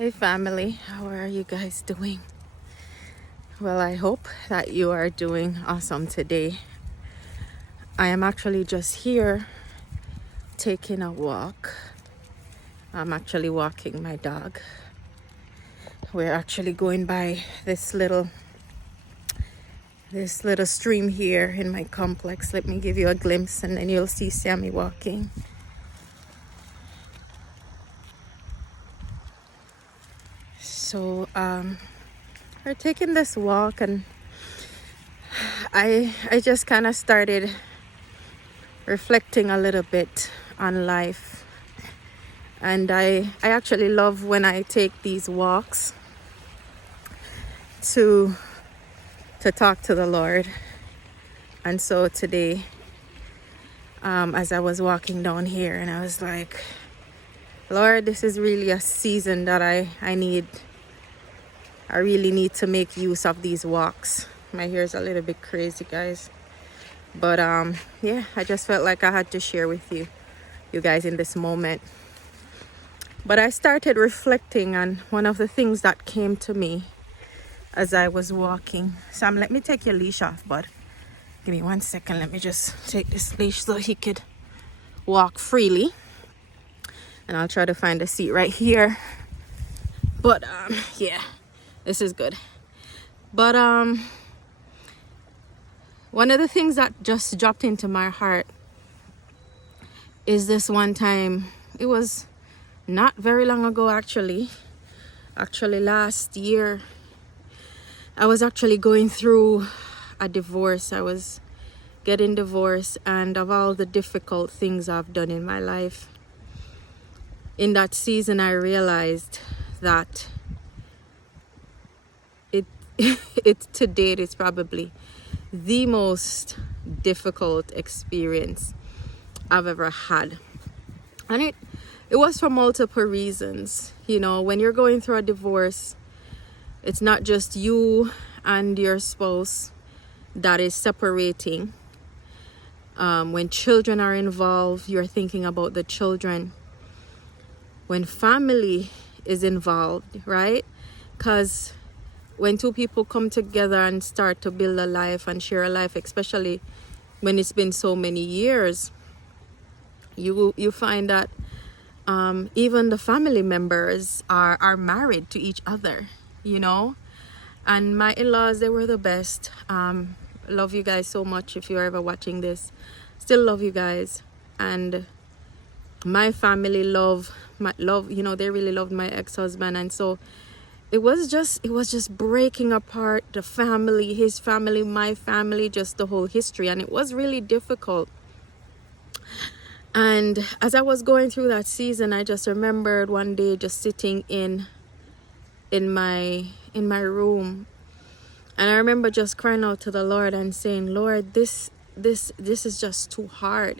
Hey family, how are you guys doing? Well, I hope that you are doing awesome today. I am actually just here taking a walk. I'm actually walking my dog. We're actually going by this little stream here in my complex. Let me give you a glimpse and then you'll see Sammy walking. So we're taking this walk, and I just kind of started reflecting a little bit on life, and I actually love when I take these walks to talk to the Lord. And so today, as I was walking down here, and I was like, Lord, this is really a season that I really need to make use of these walks. My hair is a little bit crazy, guys, but yeah, I just felt like I had to share with you guys in this moment. But I started reflecting on one of the things that came to me as I was walking. Sam, let me take your leash off, bud. Give me 1 second. Let me just take this leash so he could walk freely. And I'll try to find a seat right here. But yeah, this is good. But one of the things that just dropped into my heart is this one time. It was not very long ago, actually last year. I was actually going through a divorce. I was getting divorced, and of all the difficult things I've done in my life, in that season I realized that it to date is probably the most difficult experience I've ever had. And it was for multiple reasons. You know, when you're going through a divorce, it's not just you and your spouse that is separating. When children are involved, you're thinking about the children. When family is involved, right? Because when two people come together and start to build a life and share a life, especially when it's been so many years, you find that even the family members are married to each other, you know. And my in-laws, they were the best. Love you guys so much. If you're ever watching this, still love you guys. And my family love, you know, they really loved my ex-husband. And so it was just breaking apart the family, his family, my family, just the whole history. And it was really difficult. And as I was going through that season, I just remembered one day just sitting in my room, and I remember just crying out to the Lord and saying, Lord, this is just too hard.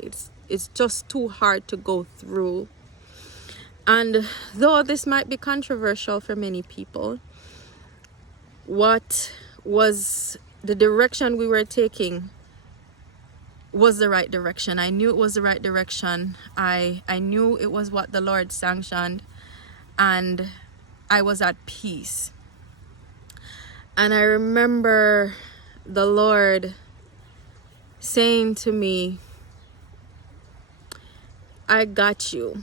It's just too hard to go through. And though this might be controversial for many people, what was the direction we were taking was the right direction. I knew it was the right direction. I knew it was what the Lord sanctioned, and I was at peace. And I remember the Lord saying to me, I got you.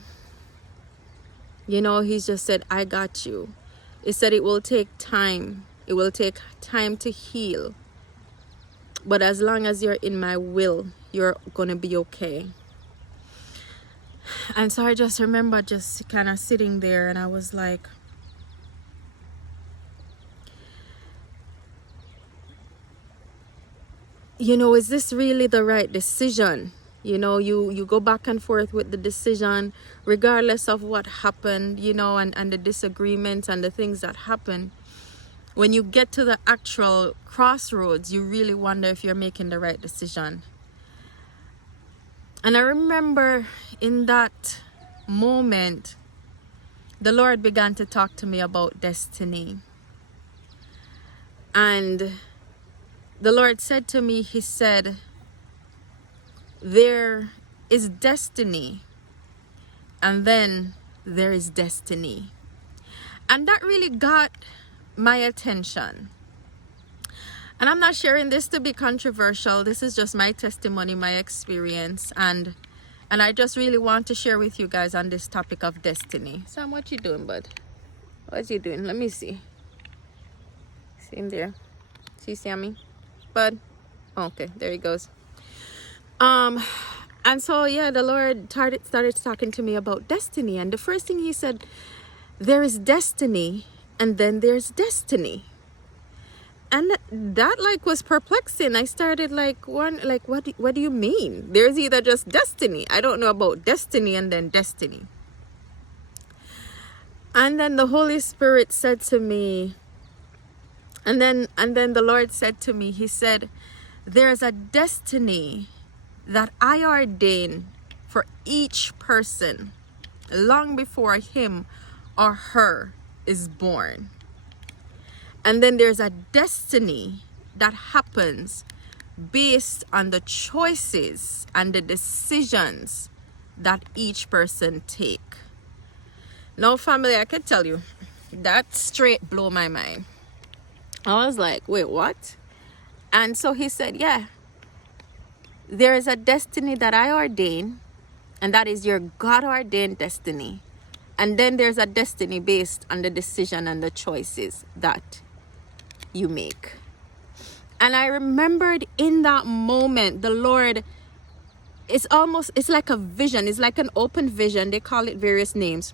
You know, He just said, I got you. He said it will take time. It will take time to heal. But as long as you're in my will, you're going to be okay. And so I just remember just kind of sitting there, and I was like, you know, is this really the right decision? You know, you go back and forth with the decision, regardless of what happened, you know, and the disagreements and the things that happen. When you get to the actual crossroads, you really wonder if you're making the right decision. And I remember in that moment, the Lord began to talk to me about destiny. And the Lord said to me, He said, there is destiny, and then there is destiny. And that really got my attention. And I'm not sharing this to be controversial. This is just my testimony, my experience. And I just really want to share with you guys on this topic of destiny. Sam, what you doing, bud? What you doing? Let me see. See him there. See Sammy? Bud? Okay, there he goes. And so, yeah, the Lord started talking to me about destiny. And the first thing he said, there is destiny, and then there's destiny. And that like was perplexing. I started what do you mean? There's either just destiny. I don't know about destiny and then destiny. And then the Holy Spirit said to me, and then the Lord said to me, he said, there's a destiny that I ordain for each person long before him or her is born. And then there's a destiny that happens based on the choices and the decisions that each person take. Now, family, I can tell you, that straight blew my mind. I was like, wait, what? And so he said, yeah, there is a destiny that I ordain, and that is your God-ordained destiny. And then there's a destiny based on the decision and the choices that you make. And I remembered in that moment, the Lord, it's like a vision. It's like an open vision. They call it various names.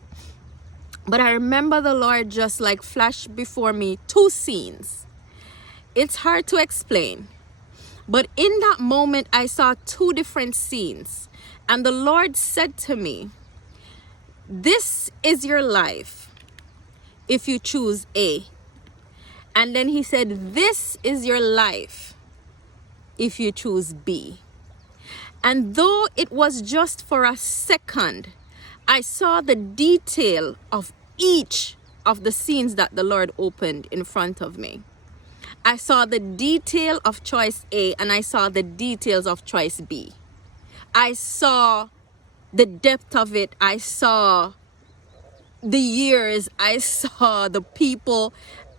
But I remember the Lord just like flashed before me two scenes. It's hard to explain. But in that moment, I saw two different scenes. And the Lord said to me, this is your life if you choose A. And then he said, this is your life if you choose B. And though it was just for a second, I saw the detail of each of the scenes that the Lord opened in front of me. I saw the detail of choice A, and I saw the details of choice B. I saw the depth of it. I saw the years. I saw the people.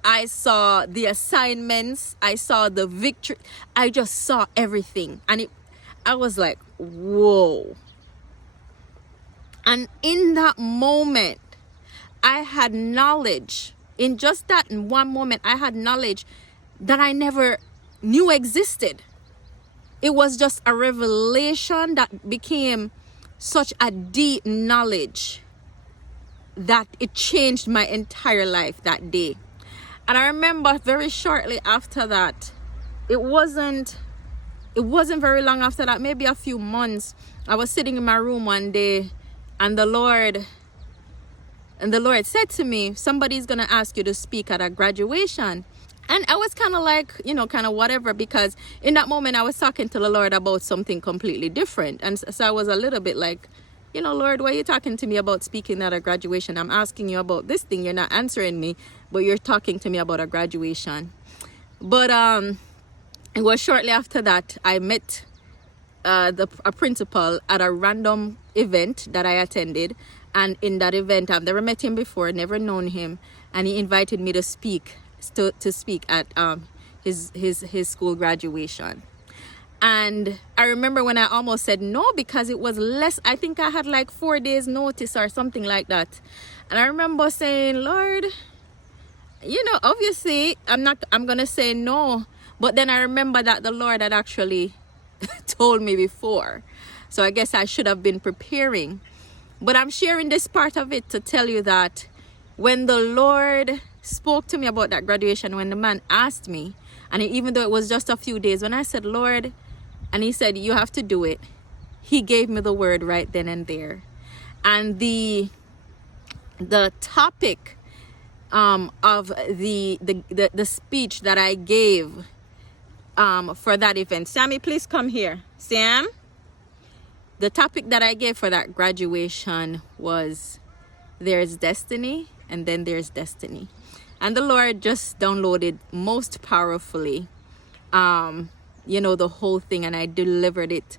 I saw the assignments. I saw the victory. I just saw everything. And I was like, whoa. And in that moment, I had knowledge. In just that one moment, I had knowledge that I never knew existed. It was just a revelation that became such a deep knowledge that it changed my entire life that day. And I remember very shortly after that, it wasn't very long after that, maybe a few months, I was sitting in my room one day, and the Lord said to me, somebody's gonna ask you to speak at a graduation. And I was kind of like, kind of whatever, because in that moment I was talking to the Lord about something completely different. And so I was a little bit like, Lord, why are you talking to me about speaking at a graduation? I'm asking you about this thing. You're not answering me, but you're talking to me about a graduation. But it was shortly after that I met a principal at a random event that I attended. And in that event, I've never met him before, never known him. And he invited me to speak at his school graduation. And I remember when I almost said no, because it was less, I think I had like 4 days notice or something like that. And I remember saying, Lord, obviously I'm gonna say no. But then I remember that the Lord had actually told me before, so I guess I should have been preparing. But I'm sharing this part of it to tell you that when the Lord spoke to me about that graduation, when the man asked me, and even though it was just a few days, when I said, Lord, and he said, you have to do it, he gave me the word right then and there. And the topic of the speech that I gave for that event, Sammy, please come here. Sam, the topic that I gave for that graduation was, there's destiny, and then there's destiny. And the Lord just downloaded most powerfully, the whole thing. And I delivered it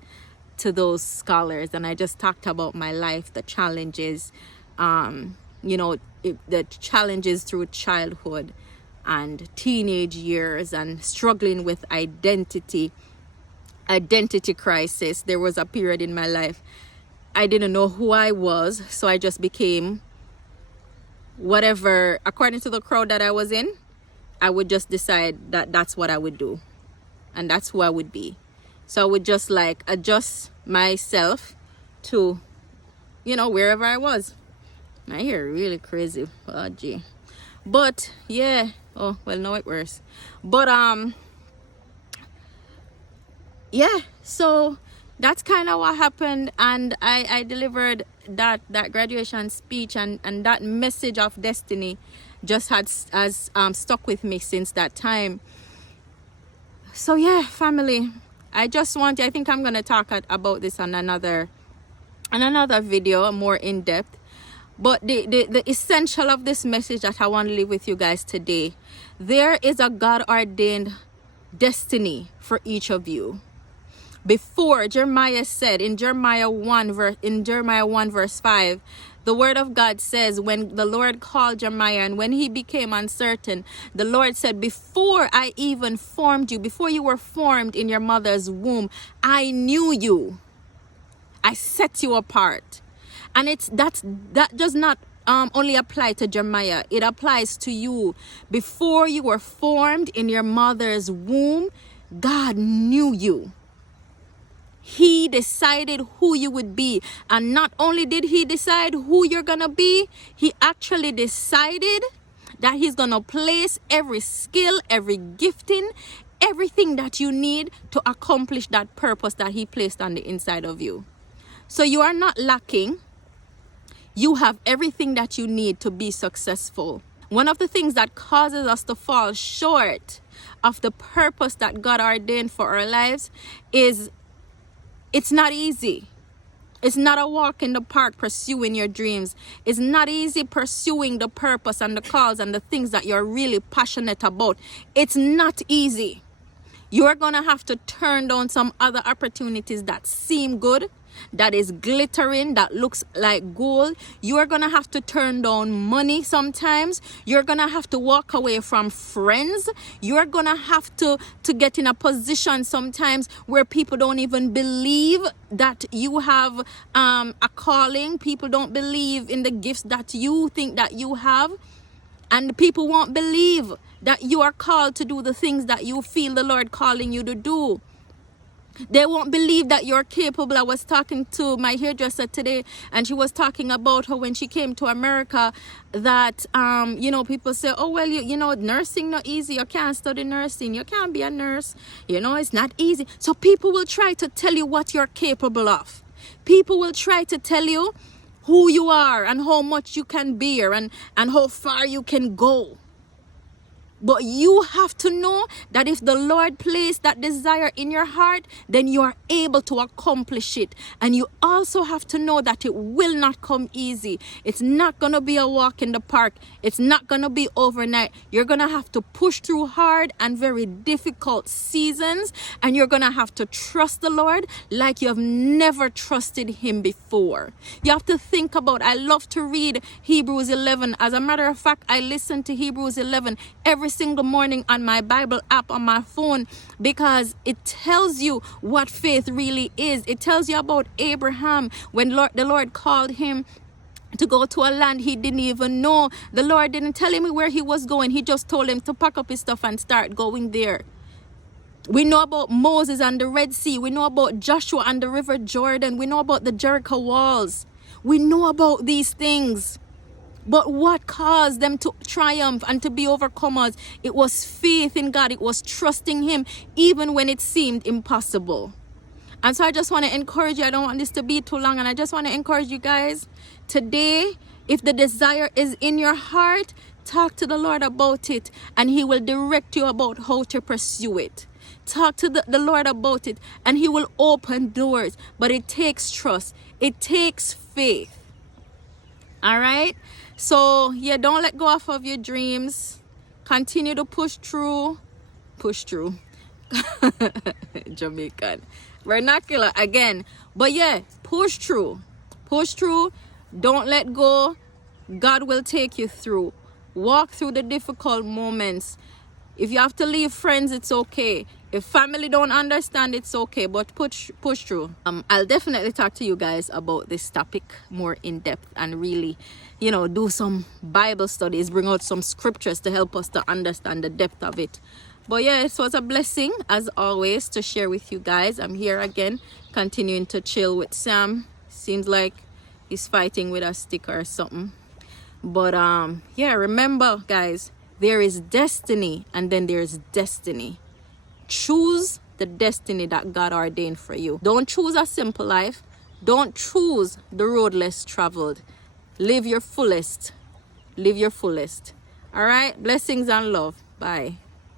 to those scholars. And I just talked about my life, the challenges, the challenges through childhood and teenage years and struggling with identity crisis. There was a period in my life I didn't know who I was, so I just became whatever, according to the crowd that I was in. I would just decide that that's what I would do, and that's who I would be. So I would just like adjust myself to, wherever I was. My hair really crazy. Oh gee. But yeah. Oh well, no, it worse. But yeah. So that's kind of what happened, and I delivered that graduation speech, and that message of destiny just has stuck with me since that time. So yeah, family, I think I'm gonna talk about this on another video, more in depth. But the essential of this message that I want to leave with you guys today, there is a God ordained destiny for each of you. Before, Jeremiah said in Jeremiah 1 verse 5, the word of God says, when the Lord called Jeremiah and when he became uncertain, the Lord said, before I even formed you, before you were formed in your mother's womb, I knew you. I set you apart. And that does not only apply to Jeremiah. It applies to you. Before you were formed in your mother's womb, God knew you. He decided who you would be. And not only did he decide who you're gonna be, he actually decided that he's gonna place every skill, every gifting, everything that you need to accomplish that purpose that he placed on the inside of you. So you are not lacking. You have everything that you need to be successful. One of the things that causes us to fall short of the purpose that God ordained for our lives is it's not easy. It's not a walk in the park pursuing your dreams. It's not easy pursuing the purpose and the calls and the things that you're really passionate about. It's not easy. You're going to have to turn down some other opportunities that seem good, that is glittering, that looks like gold. You're gonna have to turn down money sometimes. You're gonna have to walk away from friends. You're gonna have to get in a position sometimes where people don't even believe that you have a calling. People don't believe in the gifts that you think that you have, and people won't believe that you are called to do the things that you feel the Lord calling you to do. They won't believe that you're capable. I was talking to my hairdresser today, and she was talking about how when she came to America that, people say, oh, well, nursing not easy. You can't study nursing. You can't be a nurse. It's not easy. So people will try to tell you what you're capable of. People will try to tell you who you are and how much you can bear and how far you can go. But you have to know that if the Lord placed that desire in your heart, then you are able to accomplish it. And you also have to know that it will not come easy. It's not going to be a walk in the park. It's not going to be overnight. You're going to have to push through hard and very difficult seasons. And you're going to have to trust the Lord like you have never trusted him before. You have to think about, I love to read Hebrews 11. As a matter of fact, I listen to Hebrews 11 every single morning on my Bible app on my phone, because it tells you what faith really is. It tells you about Abraham when the Lord called him to go to a land he didn't even know. The Lord didn't tell him where he was going. He just told him to pack up his stuff and start going there. We know about Moses and the Red Sea. We know about Joshua and the River Jordan. We know about the Jericho walls. We know about these things. But what caused them to triumph and to be overcomers? It was faith in God. It was trusting him even when it seemed impossible. And so I just want to encourage you. I don't want this to be too long. And I just want to encourage you guys today, if the desire is in your heart, talk to the Lord about it, and he will direct you about how to pursue it. Talk to the Lord about it, and he will open doors. But it takes trust. It takes faith. All right? So, yeah, don't let go of your dreams. Continue to push through. Push through. Jamaican. Vernacular again. But yeah, push through. Push through. Don't let go. God will take you through. Walk through the difficult moments. If you have to leave friends, it's okay. If family don't understand, it's okay, but push through. I'll definitely talk to you guys about this topic more in depth and really, do some Bible studies, bring out some scriptures to help us to understand the depth of it. But yeah, it was a blessing as always to share with you guys. I'm here again, continuing to chill with Sam. Seems like he's fighting with a stick or something. But yeah, remember guys, there is destiny and then there's destiny. Choose the destiny that God ordained for you. Don't choose a simple life. Don't choose the road less traveled. Live your fullest. Live your fullest. All right, blessings and love. Bye.